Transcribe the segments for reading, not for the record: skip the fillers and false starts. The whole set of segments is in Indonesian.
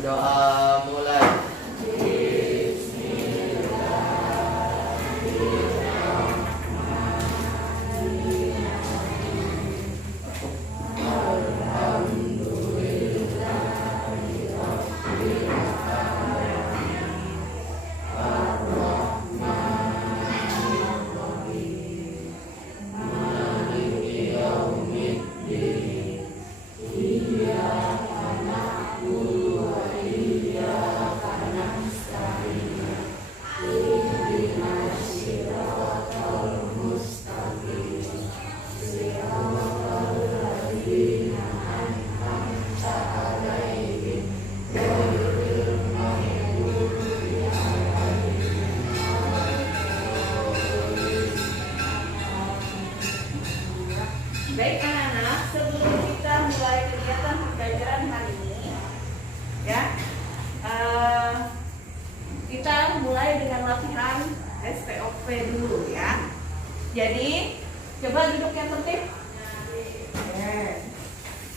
Doa mulai. Baik anak-anak, sebelum kita mulai kegiatan pembelajaran hari ini, ya, kita mulai dengan latihan SPOP dulu ya. Jadi coba duduk yang tertib.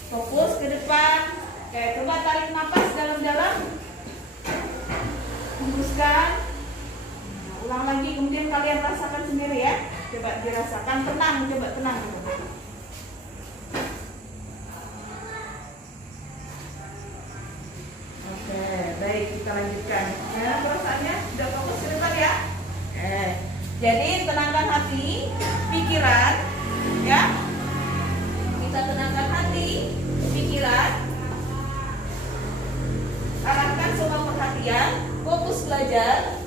Fokus ke depan. Oke, coba tarik nafas dalam-dalam. Hembuskan. Ulang lagi, kemudian kalian rasakan sendiri ya. Coba dirasakan, tenang, coba tenang. Oke, baik, kita lanjutkan. Nah, perasaannya sudah fokus ke depan ya. Jadi tenangkan hati, pikiran, ya. Kita tenangkan hati, pikiran. Arahkan semua perhatian, fokus belajar.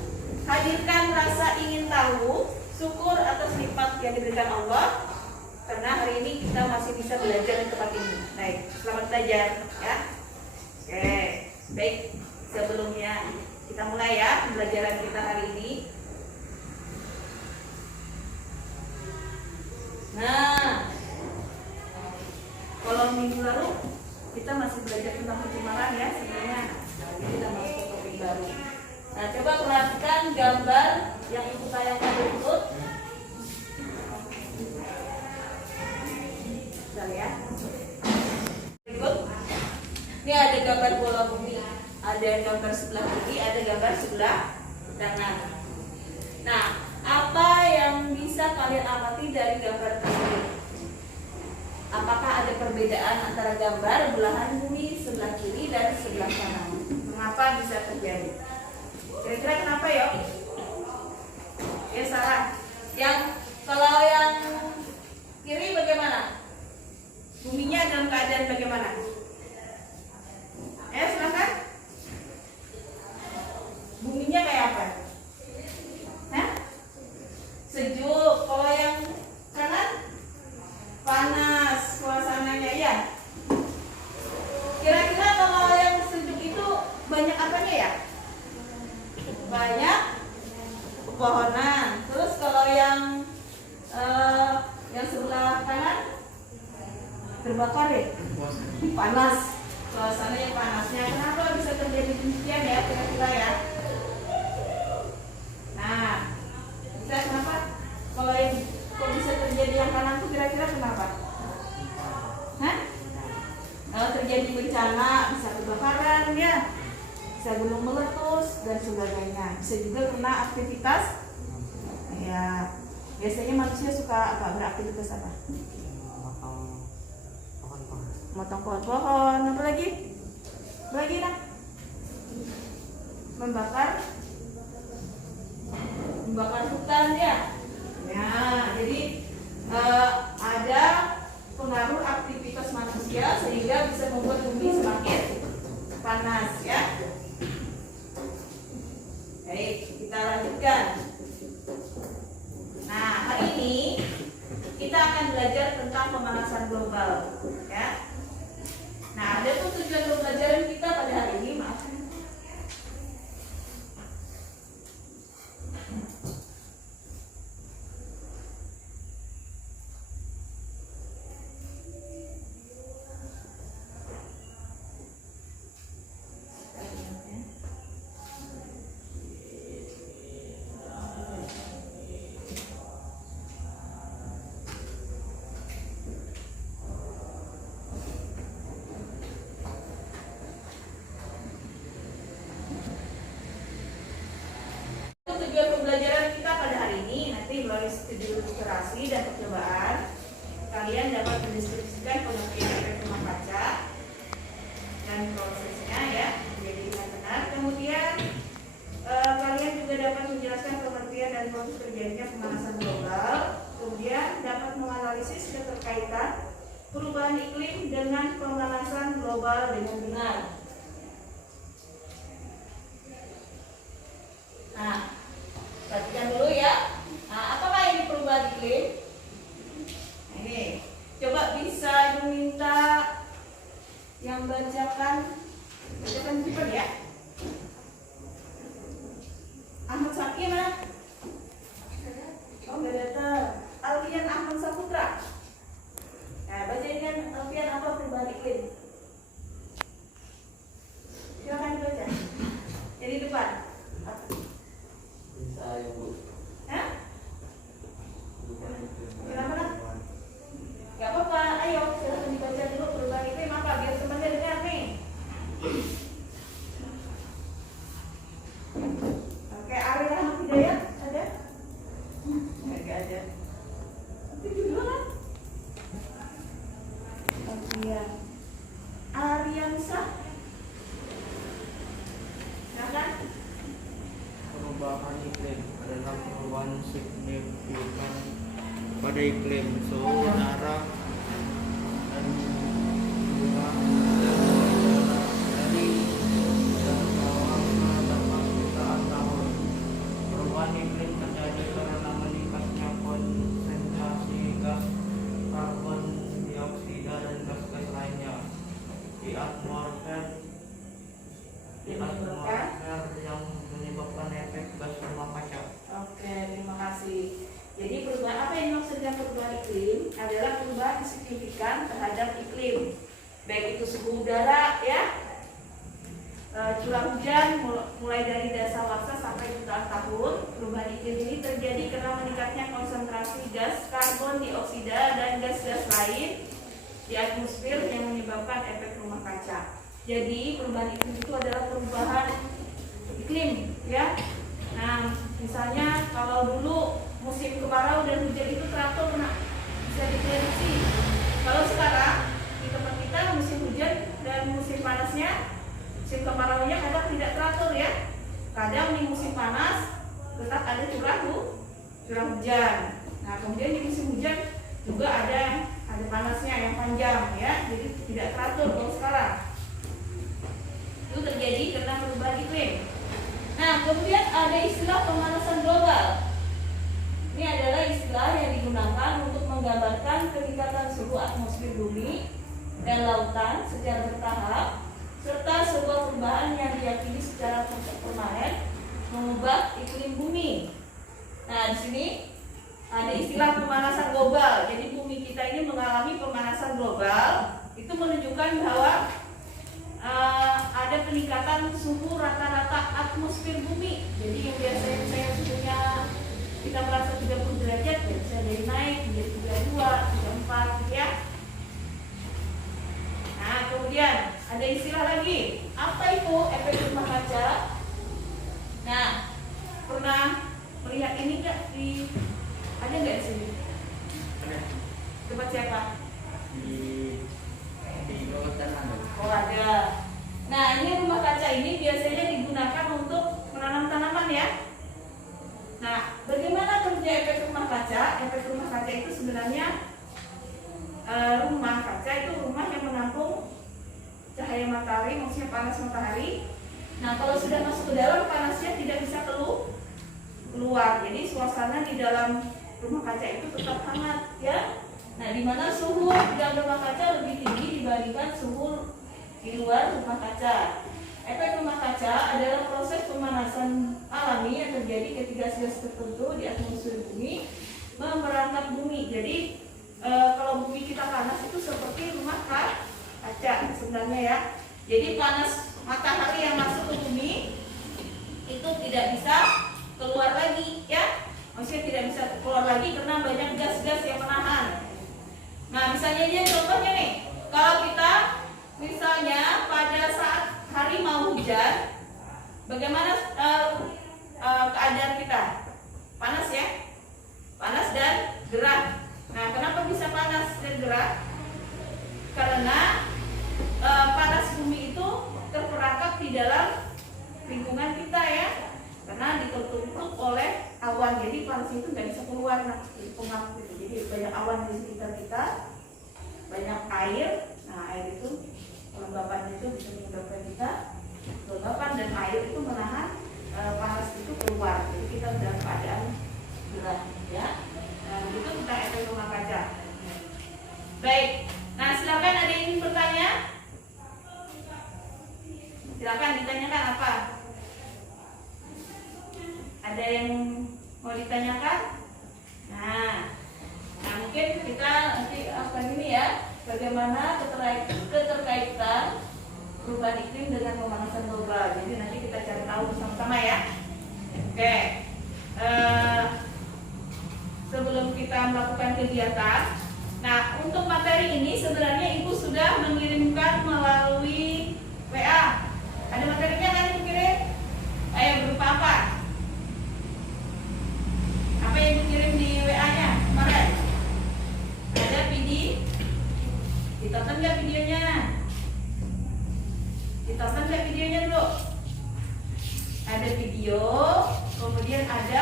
Hadirkan rasa ingin tahu, syukur atas nikmat yang diberikan Allah. Karena hari ini kita masih bisa belajar di tempat ini. Baik, selamat belajar, ya. Oke. Baik, sebelumnya kita mulai ya pembelajaran kita hari ini. Nah, kalau minggu lalu kita masih belajar tentang pencemaran ya sebenarnya. Nah, ini kita masuk ke topik baru. Nah, coba perhatikan gambar yang ibu tayangkan berikut. Bentar ya. Berikut. Ini ada gambar bola bumi, ada gambar sebelah kiri, ada gambar sebelah kanan. Nah, apa yang bisa kalian amati dari gambar tersebut? Apakah ada perbedaan antara gambar belahan bumi sebelah kiri dan sebelah kanan? Mengapa bisa terjadi? Kira-kira kenapa ya? Ya Sarah. Kalau yang kiri bagaimana? Buminya dalam keadaan bagaimana? Silakan. Buminya kayak apa? Hah? Sejuk. Kalau yang kanan panas suasananya ya. Kira-kira kalau yang sejuk itu banyak apanya ya? Banyak pepohonan. Terus kalau yang sebelah kanan terbakar ya? Panas. Suasananya panasnya. Kenapa bisa terjadi demikian ya kira-kira ya? Nah, bisa kenapa? Kalau yang kok bisa terjadi yang kanan tuh kira-kira kenapa? Hah? Kalau terjadi bencana, bisa kebakaran ya, bisa gunung meletus dan sebagainya. Bisa juga kena aktivitas. Ya, biasanya manusia suka apa? Beraktivitas apa? Motong pohon-pohon, apa lagi? Apa lagi nak? Membakar hutan ya. Ya, jadi ada pengaruh aktivitas manusia sehingga bisa membuat bumi semakin panas ya. Baik, kita lanjutkan. Nah, hari ini kita akan belajar tentang pemanasan global ya. Nah, ada tuh tujuan pembelajaran kita pada hari ini, maaf. global dengan benar. Nah, perhatikan dulu ya. Nah, apakah ini perubahan iklim? Nah, ini, coba bisa diminta yang bacakan cepat ya. Ahmad Saki mana? Oh, nggak datang. Alfian Ahmad Saputra. Nah, bacain kan Alfian apa perubahan iklim? Silakan dibaca. Jadi depan. Bisa ya Bu. Hah? Kenapa nak? Gak apa-apa, ayo silakan dibaca dulu perubahan iklim apa biar temannya dengar nih. Oke, Ari Rahmat Hidayat ada? Enggak ada. Itu dulu kan? Alfian Ariansa. Silakan. Perubahan iklim adalah perubahan signifikan pada iklim suhu udara dan jumlah udara dari bawah dalam jutaan tahun. Perubahan iklim terjadi karena meningkatnya konsentrasi gas karbon dioksida dan gas-gas lainnya di atmosfer yang menyebabkan efek gas rumah kaca. Oke, terima kasih. Jadi perubahan apa yang dimaksudkan perubahan iklim adalah perubahan signifikan terhadap iklim, baik itu suhu udara ya, curah hujan mulai dari dasawarsa sampai jutaan tahun. Perubahan iklim ini terjadi karena meningkatnya konsentrasi gas karbon dioksida dan gas-gas lain di atmosfer yang menyebabkan efek rumah kaca. Jadi perubahan iklim itu adalah perubahan iklim ya. Nah, misalnya kalau dulu musim kemarau dan hujan itu teratur, bisa diprediksi. Kalau sekarang di tempat kita musim hujan dan musim panasnya, musim kemaraunya kadang tidak teratur ya. Kadang di musim panas tetap ada curah hujan. Nah, kemudian di musim hujan juga ada panasnya yang panjang ya. Jadi tidak teratur kalau sekarang. Itu terjadi karena perubahan iklim. Nah, kemudian ada istilah pemanasan global. Ini adalah istilah yang digunakan untuk menggambarkan peningkatan suhu atmosfer bumi dan lautan secara bertahap, serta sebuah perubahan yang diyakini secara permanen mengubah iklim bumi. Nah, di sini ada istilah pemanasan global. Jadi bumi kita ini mengalami pemanasan global. Itu menunjukkan bahwa ada peningkatan suhu rata-rata atmosfer bumi. Jadi yang biasanya saya suhunya kita merasa 30 derajat ya bisa dari naik menjadi 32, 34 gitu ya. Nah, kemudian ada istilah lagi. Apa itu efek rumah kaca? Nah, pernah melihat ini enggak ada enggak di sini? Ada. Tempat siapa? Di bawah tanah. Oh, ada. Nah, ini rumah kaca ini biasanya digunakan untuk menanam tanaman ya. Nah, bagaimana kerja efek rumah kaca? Efek rumah kaca itu sebenarnya rumah kaca itu rumah yang menampung cahaya matahari, maksudnya panas matahari. Nah, kalau sudah masuk ke dalam, panasnya tidak bisa keluar. Jadi suasana di dalam rumah kaca itu tetap hangat ya. Nah, di mana suhu di dalam rumah kaca lebih tinggi dibandingkan suhu di luar rumah kaca. Efek rumah kaca adalah proses pemanasan alami yang terjadi ketika gas tertentu di atmosfer bumi memerangkap bumi. Jadi kalau bumi kita panas itu seperti rumah kaca sebenarnya ya. Jadi panas matahari yang masuk ke bumi itu tidak bisa keluar lagi ya. Maksudnya tidak bisa keluar lagi karena banyak gas-gas yang menahan. Nah, misalnya ini contohnya nih. Kalau kita misalnya pada saat hari mau hujan, bagaimana keadaan kita? Panas ya? Panas dan gerah. Nah, kenapa bisa panas dan gerah? Karena panas bumi itu terperangkap di dalam lingkungan kita ya. Karena ditutup oleh awan, jadi panas itu nggak bisa keluar di pengap gitu. Jadi banyak awan di sekitar kita, banyak air. Nah, air itu Kelembapan itu bisa menyebabkan kita kelembapan, dan air itu menahan panas itu keluar. Jadi kita dalam keadaan gerah, ya. Nah, itu tentang efek rumah kaca. Baik. Nah, silakan ada yang ingin bertanya? Silakan ditanyakan apa? Ada yang mau ditanyakan? Nah mungkin kita nanti akan ini ya, bagaimana keterkaitan perubahan iklim dengan pemanasan global. Jadi nanti kita cari tahu bersama-sama ya. Oke. Sebelum kita melakukan kegiatan, nah untuk materi ini sebenarnya Ibu sudah mengirimkan melalui WA. Ada materinya kan Ibu kirim? Berupa apa? Apa yang dikirim di WA-nya kemarin? Ada video? Ditonton nggak videonya? Ditonton nggak videonya dulu? Ada video, kemudian ada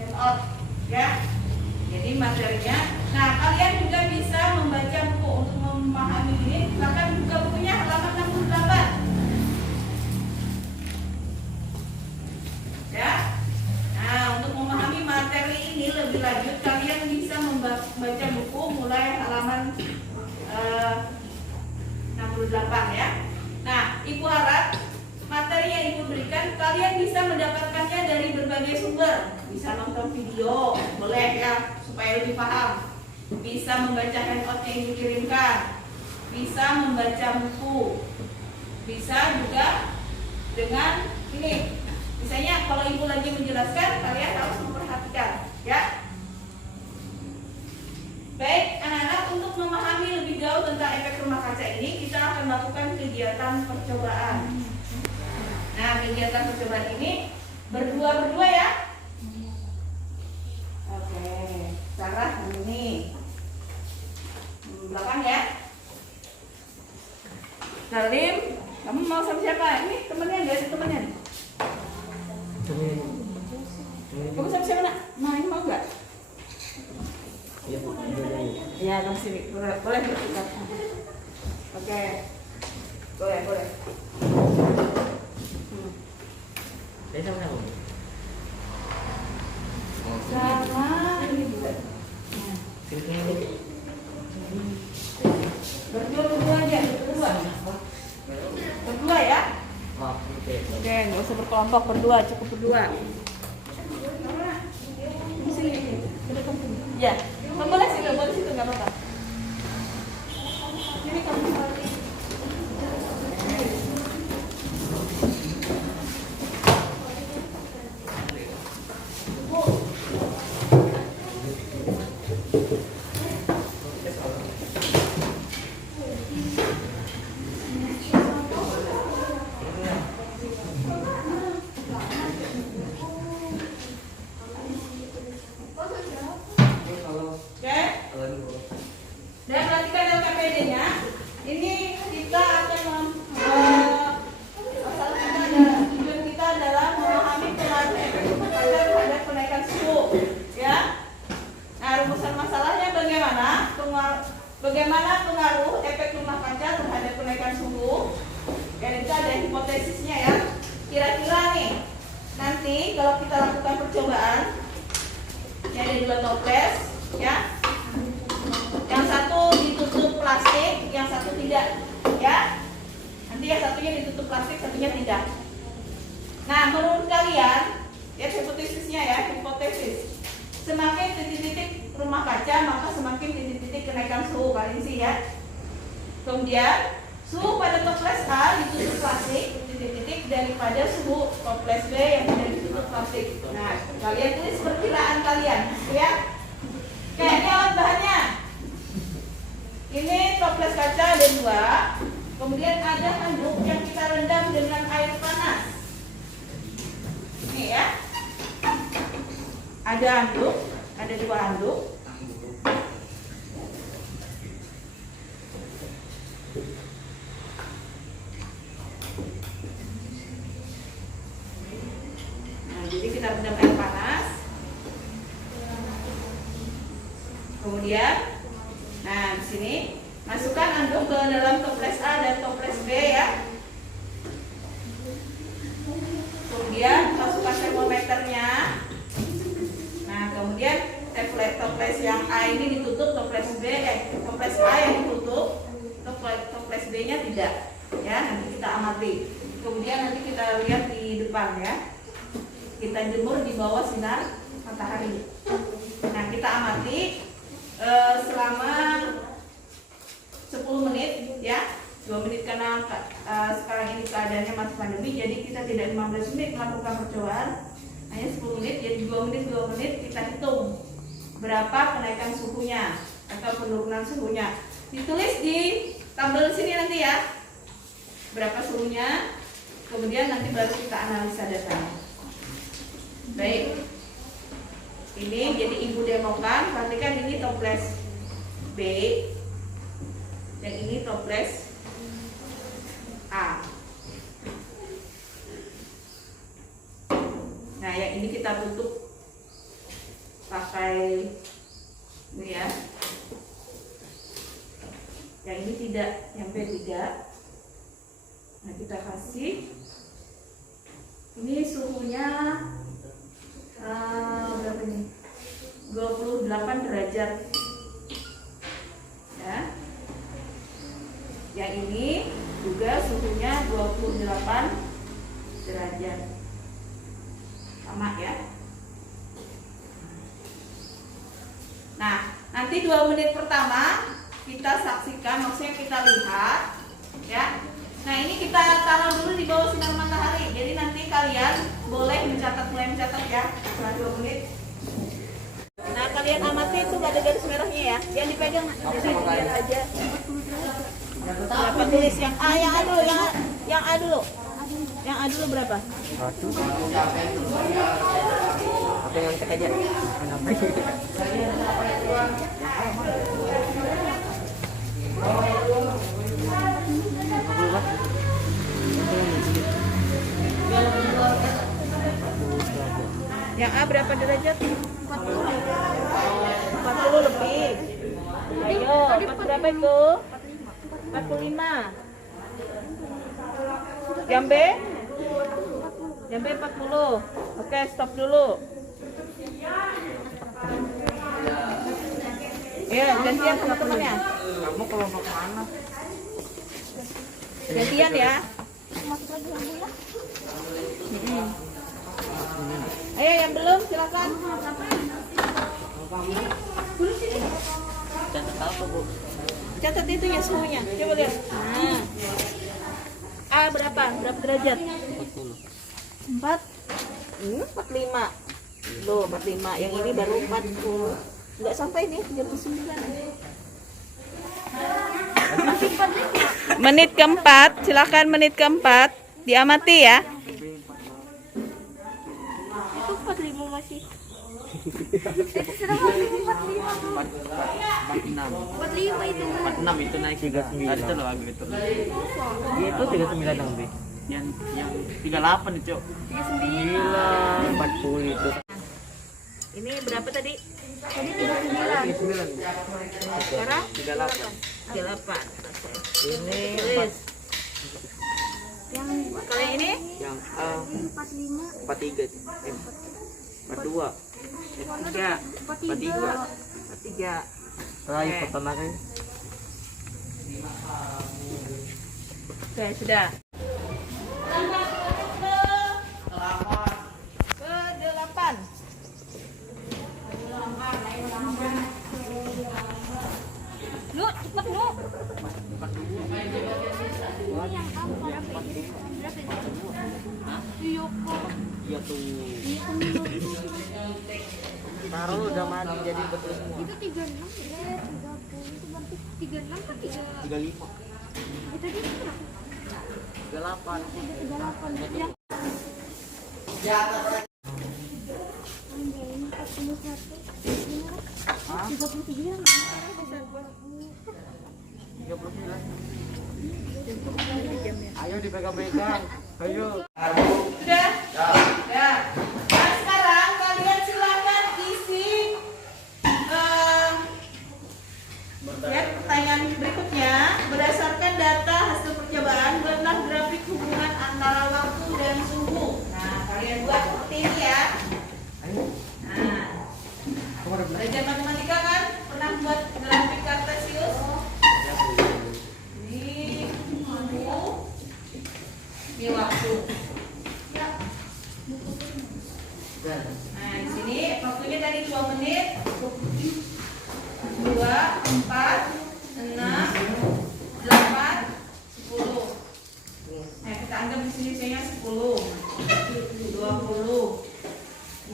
handout, ya. Jadi materinya. Nah, kalian juga bisa membaca buku untuk memahami ini. Silakan buka bukunya halaman 68. Ya. Nah, untuk memahami materi ini lebih lanjut, kalian bisa membaca buku mulai halaman 68 ya. Nah, Ibu harap materi yang Ibu berikan kalian bisa mendapatkannya dari berbagai sumber. Bisa nonton video, boleh ya, supaya lebih paham. Bisa membaca handout yang dikirimkan, bisa membaca buku, bisa juga dengan ini. Misalnya kalau Ibu lagi menjelaskan, kalian harus memperhatikan, ya. Baik, anak-anak, untuk memahami lebih jauh tentang efek rumah kaca ini, kita akan melakukan kegiatan percobaan. Nah, kegiatan percobaan ini berdua ya. Oke, Sarah ini belakang ya. Salim, kamu mau sama siapa? Ini temennya, nggak sih temennya? Kamu sama siapa nak? Nah, ini mau nggak? Iya, kamu sini. Boleh berdekat. Oke, boleh. Saya sama kamu. Sama ini juga. Berdua aja, berdua ya. Oke, nggak usah berkelompok, berdua, cukup berdua. Ya, boleh situ, nggak apa-apa. Ini kamu dan perhatikan LKPD-nya. Ini kita akan tujuan kita adalah memahami pengaruh efek rumah kaca terhadap kenaikan suhu, ya. Nah, rumusan masalahnya bagaimana pengaruh efek rumah kaca terhadap kenaikan suhu. Dan itu ada hipotesisnya ya. Kira-kira nih, nanti kalau kita lakukan percobaan, ini ada 2 toples, ya. Yang satu ditutup plastik, yang satu tidak, ya. Nanti yang satunya ditutup plastik, satunya tidak. Nah, menurut kalian, lihat hipotesisnya ya, hipotesis. Semakin titik-titik rumah kaca, maka semakin titik-titik kenaikan suhu, kalian sih ya. Kemudian suhu pada toples A ditutup plastik, titik-titik, daripada suhu toples B yang tidak ditutup plastik. Nah, kalian tulis perkiraan kalian, ya. Oke, ini alat bahannya. Ini toples kaca ada 2. Kemudian ada handuk yang kita rendam dengan air panas. Ini ya. Ada handuk, ada 2 handuk. Nah, jadi kita rendam air panas. Kemudian, nah di sini Masukkan anduk ke dalam toples A dan toples B ya. Kemudian masukkan termometernya. Nah, kemudian toples yang A ini ditutup, toples A yang ditutup, toples B-nya tidak. Ya, nanti kita amati. Kemudian nanti kita lihat di depan ya. Kita jemur di bawah sinar matahari. Nah, kita amati selama 10 menit ya. 2 menit karena sekarang ini keadaannya masih pandemi, jadi kita tidak 15 menit melakukan percobaan, hanya 10 menit. Jadi 2 menit kita hitung berapa kenaikan suhunya atau penurunan suhunya. Ditulis di tabel sini nanti ya, berapa suhunya. Kemudian nanti baru kita analisa datanya. Baik, ini jadi ibu demokan. Perhatikan ini toples B, dan ini toples A. Nah, yang ini kita tutup pakai ini ya. Yang ini tidak, yang B tidak. Nah, kita kasih. Ini suhunya berapa ini? 28 derajat. Ya. Yang ini juga suhunya 28 derajat. Sama ya. Nah, nanti 2 menit pertama kita saksikan, maksudnya kita lihat ya. Nah, ini kita taruh dulu di bawah sinar matahari. Jadi nanti kalian boleh mulai mencatat ya setelah 2 menit. Nah, kalian amati itu ada garis merahnya ya. Yang dipegang jadi lihat aja. Berapa tulis yang A, yang A dulu, yang A dulu. Yang A dulu berapa? 1. Apa yang cek aja? Yang A berapa derajat? 40 lebih. Ayo, berapa itu? 45. Yang B? Yang B 40. Oke, stop dulu. Ya, gantian sama temennya. Kamu kelompok mana? Gantian ya. Ayo yang belum silakan. Catat apa, Bu? Catat itu ya suhunya. Coba lihat. Nah. A berapa? Berapa derajat? 40. 4. 45. Loh, 45. Yang ini baru 40. Enggak sampai nih 39. Menit keempat, silakan menit keempat diamati ya. Itu 45 masih. Itu sudah 45. 45 itu. 46 itu naik 39. Tadi itu loh agak itu. Itu 39 yang B. Yang 38 itu. 39 40 itu. Ini berapa tadi? Tadi 39. Sekarang 38. 38. Ini Tulis. Yang Kalau yang ini yang 45. 43. 42. 3. 43. 3. Terakhir pertama kan. Oke, sudah. Ke 8. Lu cepat lu. Ini yang kamu berapa ini? Berapa ini? Iya kok. Iya tuh. Iya kan belum. Taruh udah mati jadi betul semua. Itu 36 ya, 30 itu berarti 36 kan 35. Itu tadi itu berapa? 38. 38. Yang ini 41. Ini kan 33 kan? 39. Ayo dipegang-pegang. Ayo. Sudah? Ya. Nah, sekarang kalian silakan isi ya, pertanyaan berikutnya.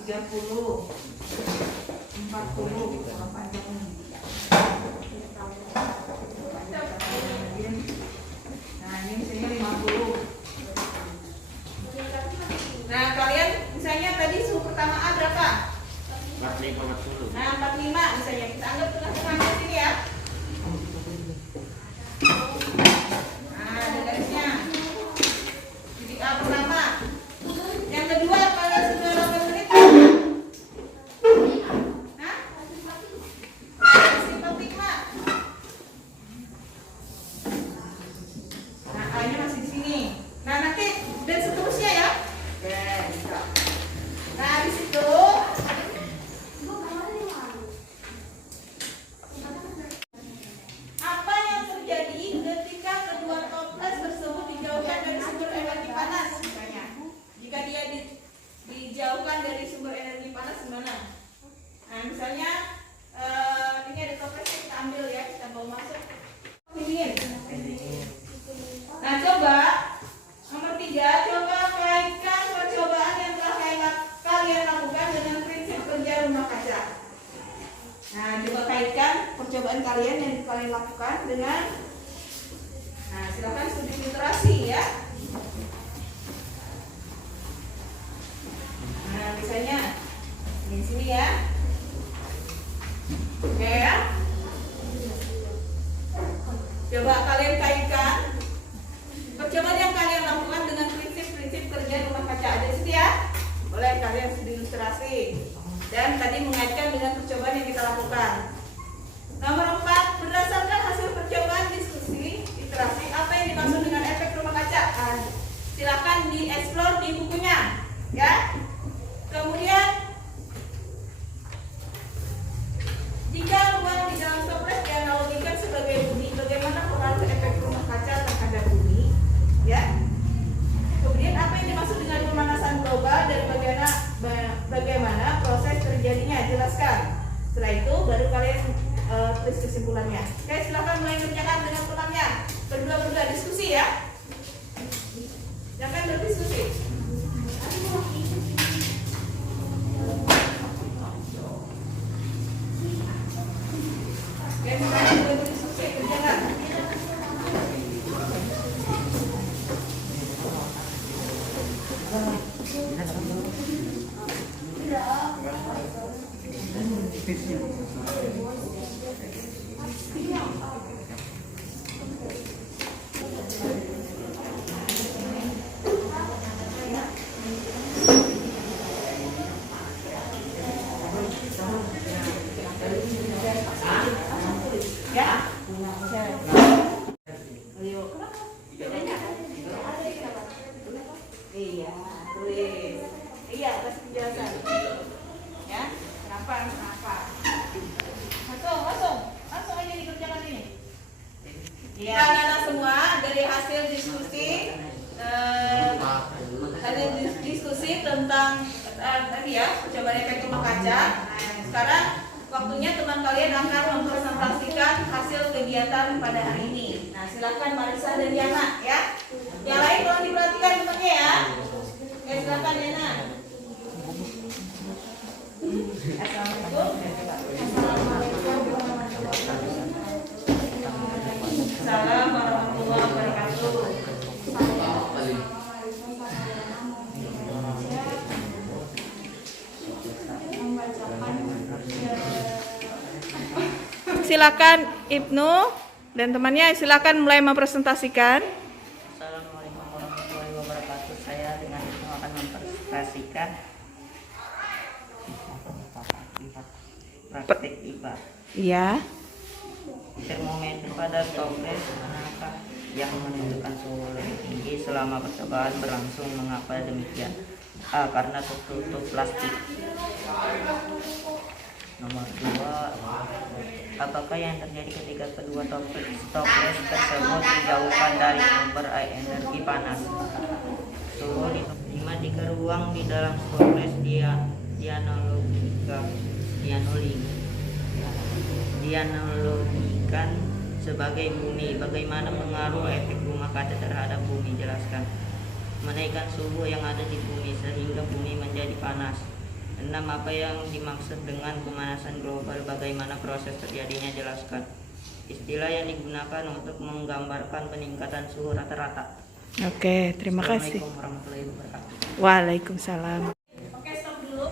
30, 40, kurang panjang nih. Nah, ini misalnya 50. Nah, kalian misalnya tadi suhu pertama A berapa? 45. Nah, 45 misalnya. Kita anggap tengah-tengahnya sini ya. Nah, ada garisnya. Titik A pertama. Yang kedua, kalian sudah 8 menit. Hah? Masih 45. Nah, A-nya masih di sini. Nah, nanti dan seterusnya ya. Oke, bisa. Nah, habis itu apa yang terjadi ketika kedua toples tersebut dijauhkan dari sumber energi panas? Misalnya, jika dia dijauhkan dari sumber energi panas gimana? Nah, misalnya ini ada toples yang kita ambil ya, kita bawa masuk. Dingin. Nah, coba nomor 3, coba kaitkan percobaan yang telah kalian lakukan dengan prinsip kerja rumah kaca. Nah, coba kaitkan percobaan kalian yang kalian lakukan dengan, nah, silakan studi literasi ya. Nah, misalnya di sini ya. Oke ya. Coba kalian kaitkan percobaan yang kalian lakukan dengan prinsip-prinsip kerja rumah kaca. Ada di situ ya. Boleh kalian studi ilustrasi. Dan tadi mengaitkan dengan percobaan yang kita lakukan. Nomor 4, berdasarkan hasil percobaan diskusi literasi, apa yang dimaksud dengan efek rumah kaca? Nah, silakan dieksplor di bukunya, ya. Kemudian, jika ruang di dalam toples dianalogikan sebagai bumi, bagaimana pengaruh efek rumah kaca terhadap bumi? Ya. Kemudian apa yang dimaksud dengan pemanasan global dan bagaimana proses terjadinya? Jelaskan. Setelah itu baru kalian tulis kesimpulannya. Oke, silakan mulai mengerjakan dengan putarnya. Berdua diskusi ya. Jangan berdiskusi. Oke, mulai berdiskusi, kerjakan. Ya. Iya, tulis. Iya, kasih penjelasan. Ya, kenapa? Langsung aja dikerjakan ini. Ya, anak-anak semua dari hasil diskusi, ada diskusi tentang tadi ya percobaan efek rumah kaca. Nah, sekarang waktunya teman kalian akan mempresentasikan hasil kegiatan pada hari ini. Nah, silakan Marisa dan Yana ya. Yang lain tolong diperhatikan temannya ya. Oke, silakan Yana. Assalamualaikum warahmatullahi wabarakatuh. Silakan Ibnu dan temannya, silakan mulai mempresentasikan. Assalamualaikum warahmatullahi wabarakatuh. Saya dengan Ibnu akan mempresentasikan praktik IPA. Iya. Termometer pada toples manakah yang menunjukkan suhu lebih tinggi selama percobaan berlangsung? Mengapa demikian? A. Karena tertutup plastik. Nomor 2, apakah yang terjadi ketika kedua toples tersebut dijauhkan dari sumber energi panas? Suhu diterima jika ruang di dalam toples dianalogikan sebagai bumi. Bagaimana pengaruh efek rumah kaca terhadap bumi? Jelaskan. Menaikkan suhu yang ada di bumi sehingga bumi menjadi panas. 6. Apa yang dimaksud dengan pemanasan global? Bagaimana proses terjadinya? Jelaskan. Istilah yang digunakan untuk menggambarkan peningkatan suhu rata-rata. Oke, terima kasih. Assalamualaikum warahmatullahi wabarakatuh. Waalaikumsalam. Oke, stop dulu.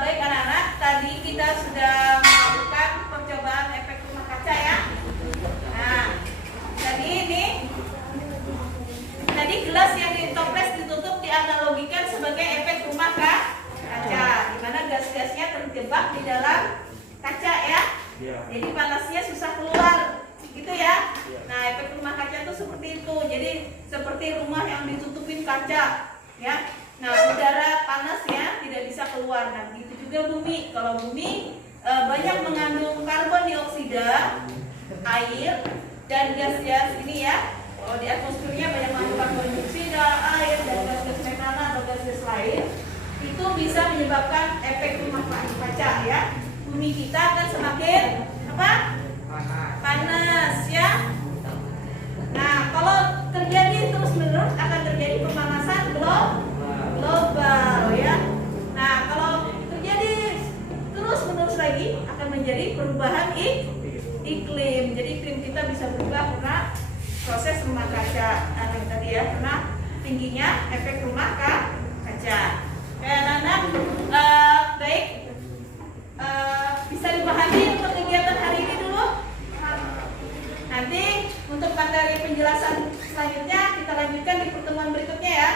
Baik anak-anak, tadi kita sudah melakukan percobaan efek rumah kaca ya. Nah, tadi gelas yang ditoples ditutup dianalogikan sebagai efek rumah kaca, di mana gas-gasnya terjebak di dalam kaca ya. Jadi panasnya susah keluar, gitu ya. Nah, efek rumah kaca itu seperti itu. Jadi seperti rumah yang ditutupin kaca, ya. Nah, udara panasnya tidak bisa keluar. Nah, begitu juga bumi. Kalau bumi banyak mengandung karbon dioksida, air, dan gas-gas ini ya. Kalau di atmosfernya banyak mengandung karbon dioksida, air, dan gas-gas metana atau gas-gas lain, itu bisa menyebabkan efek rumah kaca ya. Bumi kita akan semakin panas ya. Nah, kalau terjadi terus-menerus akan terjadi pemanasan global ya. Nah, kalau terjadi terus-menerus lagi akan menjadi perubahan iklim. Jadi iklim kita bisa berubah karena proses rumah kaca tadi ya, karena tingginya efek rumah kaca. Anak-anak, baik, bisa dipahami untuk kegiatan hari ini dulu. Nanti untuk materi penjelasan selanjutnya kita lanjutkan di pertemuan berikutnya ya.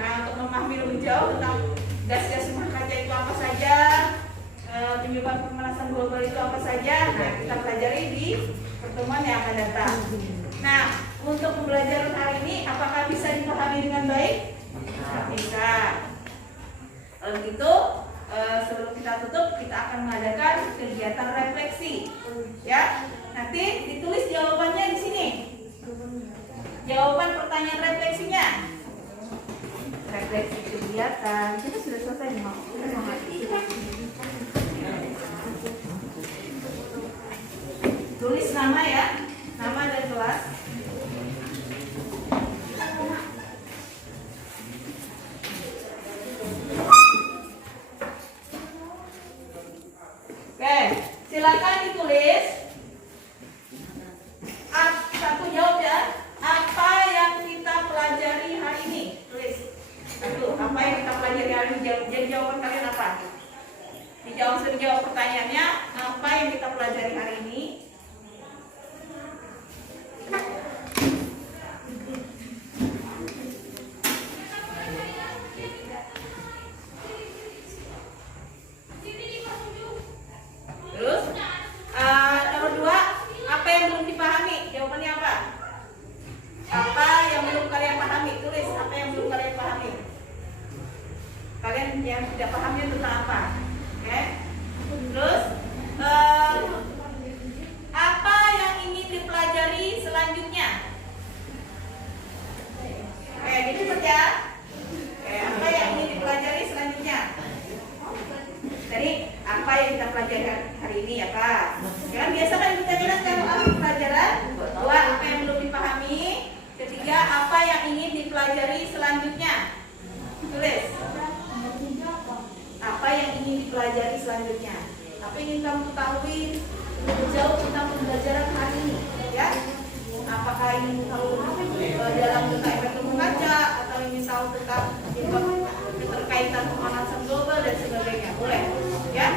Nah, untuk memahami lebih jauh tentang gas-gas rumah kaca itu apa saja, penyebab pemanasan global itu apa saja, nah kita pelajari di pertemuan yang akan datang. Nah, untuk pembelajaran hari ini apakah bisa dipahami dengan baik? Bisa. Kalau begitu, sebelum kita tutup, kita akan mengadakan kegiatan refleksi, ya. Nanti ditulis jawabannya di sini. Jawaban pertanyaan refleksinya. Refleksi kegiatan. Kita sudah selesai nih, Mak. Tulis nama ya, nama dan kelas. Oke, silakan ditulis. Satu jawab ya. Apa yang kita pelajari hari ini? Tulis. Satu, apa yang kita pelajari hari ini? Jadi jawaban kalian apa? Dijawab pertanyaannya. Apa yang kita pelajari hari ini? Terus, nomor 2, apa yang belum dipahami? Jawabannya apa? Apa yang belum kalian pahami? Tulis apa yang belum kalian pahami. Kalian yang tidak pahamnya tentang apa? Oke. Terus, apa yang ingin dipelajari selanjutnya? Oke, jadi saja. Oke, apa yang ingin dipelajari selanjutnya? Jadi apa yang kita pelajari hari ini ya Pak? Jangan biasa kan kita bilang kalau apa pelajaran. 2, apa yang belum dipahami. 3, apa yang ingin dipelajari selanjutnya. Tulis. Apa yang ingin dipelajari selanjutnya. Apa yang ingin kamu ketahui lebih jauh tentang pembelajaran hari ini ya? Apakah ingin tahu dalam tentang efek rumah kaca atau ingin tahu tentang keterkaitan pemanasan global dan sebagainya, boleh ya?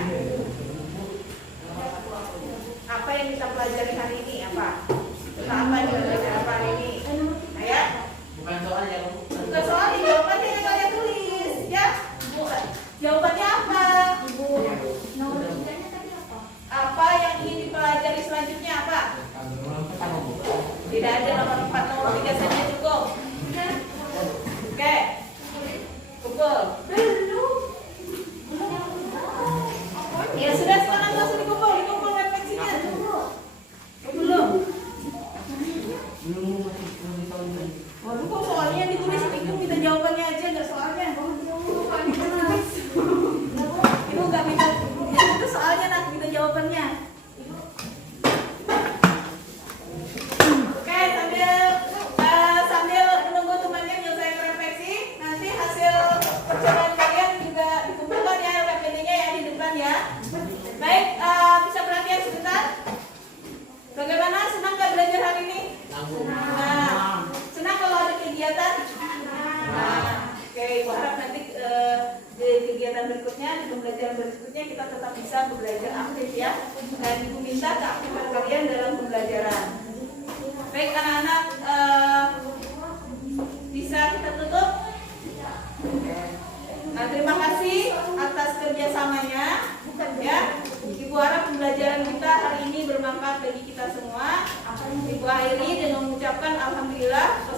Apa yang kita pelajari hari ini apa? Tentang apa yang kita belajar apa hari ini? Nah, ya? Bukan soalnya jawabannya yang kalian tulis ya? Jawabannya apa? Apa yang ingin dipelajari selanjutnya apa? Tidak ada nomor 4, nomor 3 saja cukup. berikutnya, di pembelajaran berikutnya kita tetap bisa belajar aktif ya. Dan Ibu minta keaktifan kalian dalam pembelajaran. Baik anak-anak, bisa kita tutup? Nah, terima kasih atas kerjasamanya ya. Ibu harap pembelajaran kita hari ini bermanfaat bagi kita semua. Ibu akhiri dengan mengucapkan alhamdulillah.